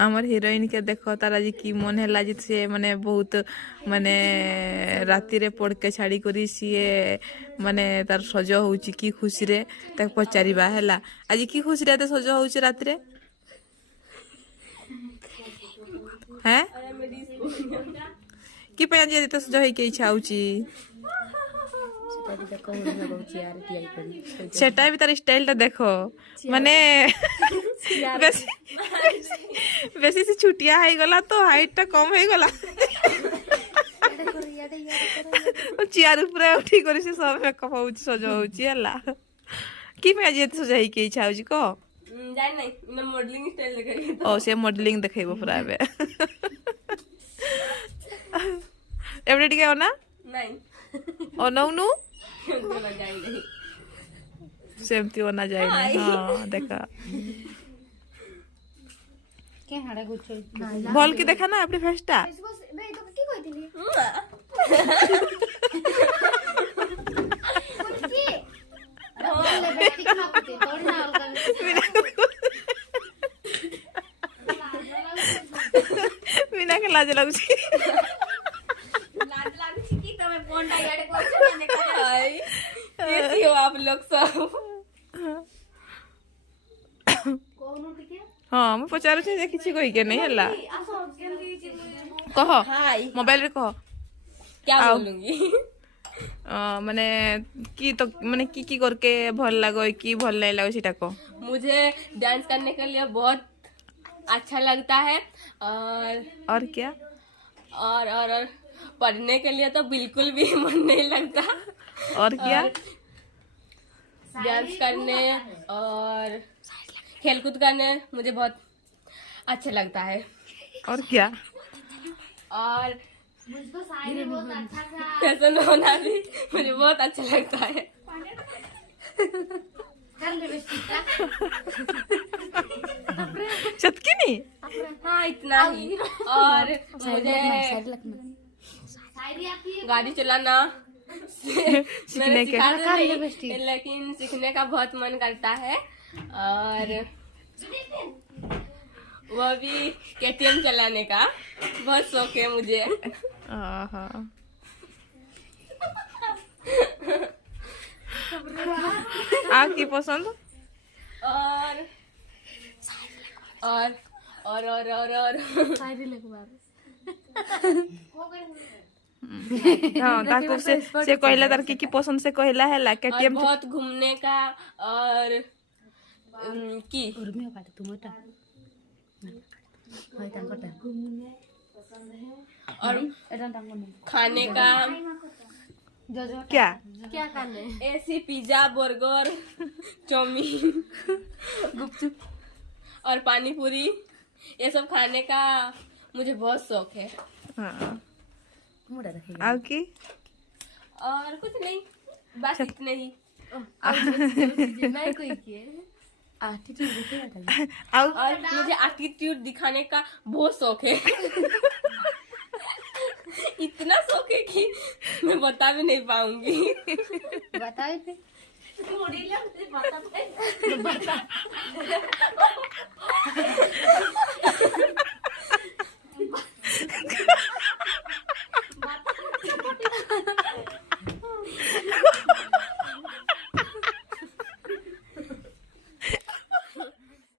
आमर हिरोइन के देखो तार आज की मन है जी सी माने बहुत माने राति रे पड़ के छाड़ी करी सी माने तार सज होउची की खुशी रे ताक पचारिबा हैला आज की खुशी रे सज होउची राति रे हैं कि पे आज तो सज होई के इच्छा होउची सेटा भी तार स्टाइल टा देखो माने बेसी से छुटिया है गला तो हाइट टा कम है गला चियार ऊपर उठी करी से सब मेकअप होउची सज होउची हला कि पे आज तो सज होई के इच्छा होउची को जान नहीं ना मॉडलिंग स्टाइल देखाई ओ से मॉडलिंग देखेबो पूरा बे एवरे टिके हो ना नहीं ओ नौनु बोला जाए नहीं सेमती होना जाए हां देखा के हाडा गुछ बॉल की देखा ना अपने फेस्टा बे तो की कहतिली ले बेटी खाते तोड़ ना बिना के लाज लागुची लाज लागुची की तमे कोनटा याडे कोछ ने काय कैसी हो आप लोग सब कोन टिके हाँ मैं पचारू छे किछि कहि के नहीं हला आसो केंदी कह हाय मोबाइल रे कह क्या आओ। बोलूंगी माने की तो माने की करके भल लागो की भल नहीं लागो सीटा को मुझे डांस करने के लिए बहुत अच्छा लगता है और क्या और पढ़ने के लिए तो बिल्कुल भी मन नहीं लगता और क्या डांस करने और खेलकूद करने मुझे बहुत अच्छा लगता है और क्या और मुझको शायरी बहुत अच्छा सा फैशन होना भी मुझे बहुत अच्छा लगता है कर ले बेटा चटकी नहीं हाँ इतना ही और मुझे शायरी आती है गाड़ी चलाना सीखने के लेकिन सीखने का बहुत मन करता है और वो भी केटीएम चलाने का बहुत शौक है मुझे आप की पसंद और और और और और और शायरी लिखवा हाँ ताको से कहला तार की पसंद से कहला है केटीएम बहुत घूमने का और की उर्मी काट तुमटा होय तांकोटा और एटा तांको खाने का जो जो क्या क्या खाने ऐसी पिज्जा बर्गर चाउमीन गुपचुप और पानी पूरी ये सब खाने का मुझे बहुत शौक है हाँ मुड़ा रखे आओ की और कुछ नहीं बस इतने ही नहीं कोई के एटीट्यूड दिखे आओ और मुझे एटीट्यूड दिखाने का बहुत शौक है इतना शौक है कि मैं बता भी नहीं पाऊंगी बताए थे